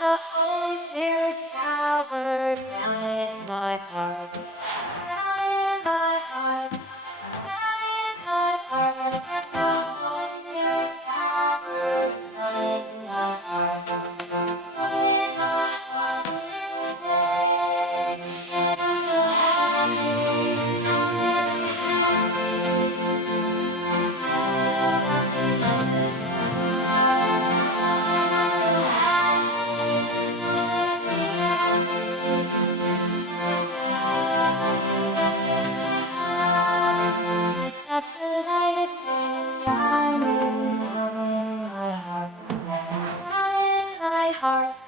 The Holy Spirit power in my heart. In my heart. In my heart. The Holy Spirit power in my heart. In my heart. Stay in the happy, so very happy. My heart.